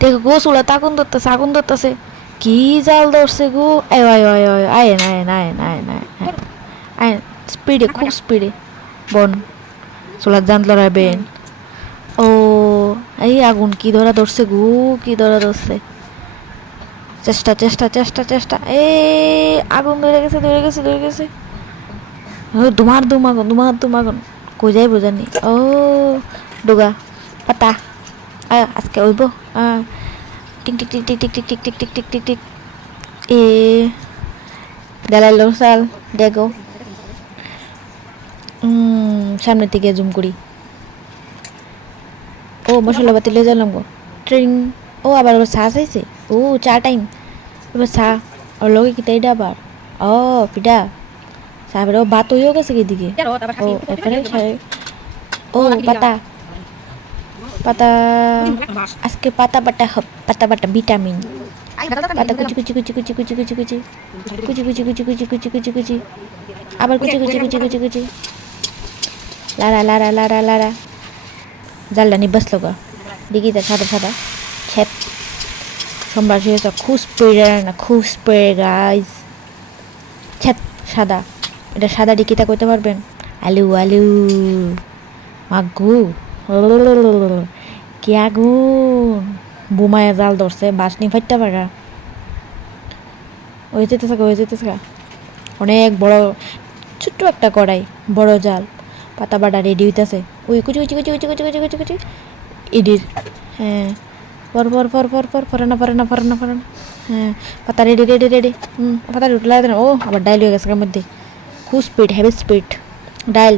দেখো গো চুলাতে আগুন ধরতেছে কি জাল ধরছে গো আয় আয় আয় আয় আয় আয় আয় আয় আয় আয় আয় স্পিডে খুব স্পিডে বন চুলার জান লড়াইবেন ও এই আগুন কি ধরছে গো কি ধরছে চেষ্টা চেষ্টা চেষ্টা চেষ্টা এই আগুন ধরে গেছে ধরে গেছে ধরে গেছে ও দুমার দুমাগুন দুমার দুমাগুন কই যাই বোঝানি ও ডোগা পাতা আজকে ওইব টিক টিক টিক টিক টিক টিক টিক টিক টিক টিক টিক টিক এ দেলাইলো সাল দেখো সামনের দিকে জুম করি ও মশলা পাতি লয়ে গেলাম গো ট্রিং ও আবার ওর চা চাইছে ও চা টাইম এবার চা ওর লগে কি তাইটা আবার ও পিঠা চা ও ভাত হয়েও গেছে এদিকে ও এখানে ও পাতা পাতা আজকে পাতা বাটা পাতা বাটা ভিটামিন পাতা কুচি কুচি কুচি কুচি কুচি কুচি কুচি কুচি কুচি কুচি কুচি কুচি কুচি কুচি আবার কুচি কুচি কুচি কুচি কুচি লারা লারা লারা লারা জালটা নিয়ে বসলো গা দেখি তা সাদা সাদা খেত সোমবার শুয়ে খুব স্প্রে না খুব স্প্রে গাইজ খেত সাদা এটা সাদা ডিকিটা করতে পারবেন আলু আলু মাগু কি আগুন বোমায় জাল ধরছে বাসনি ফাইটটা পারা ওই যেতে থাকা অনেক বড় ছোট্ট একটা কড়াই বড় জাল পাতা বাটা রেডি হইতেছে ওই কুচি কুচি কুচি কুচি কুচি কুচি কুচি কুচি ইডির হ্যাঁ পর পর পর পর পর ফরানা ফরানা ফরানা ফরানা হ্যাঁ পাতা রেডি রেডি রেডি পাতা উঠলে ও আবার ডাইল হয়ে গেছে মধ্যে খুব স্পিড হেভি স্পিড ডাইল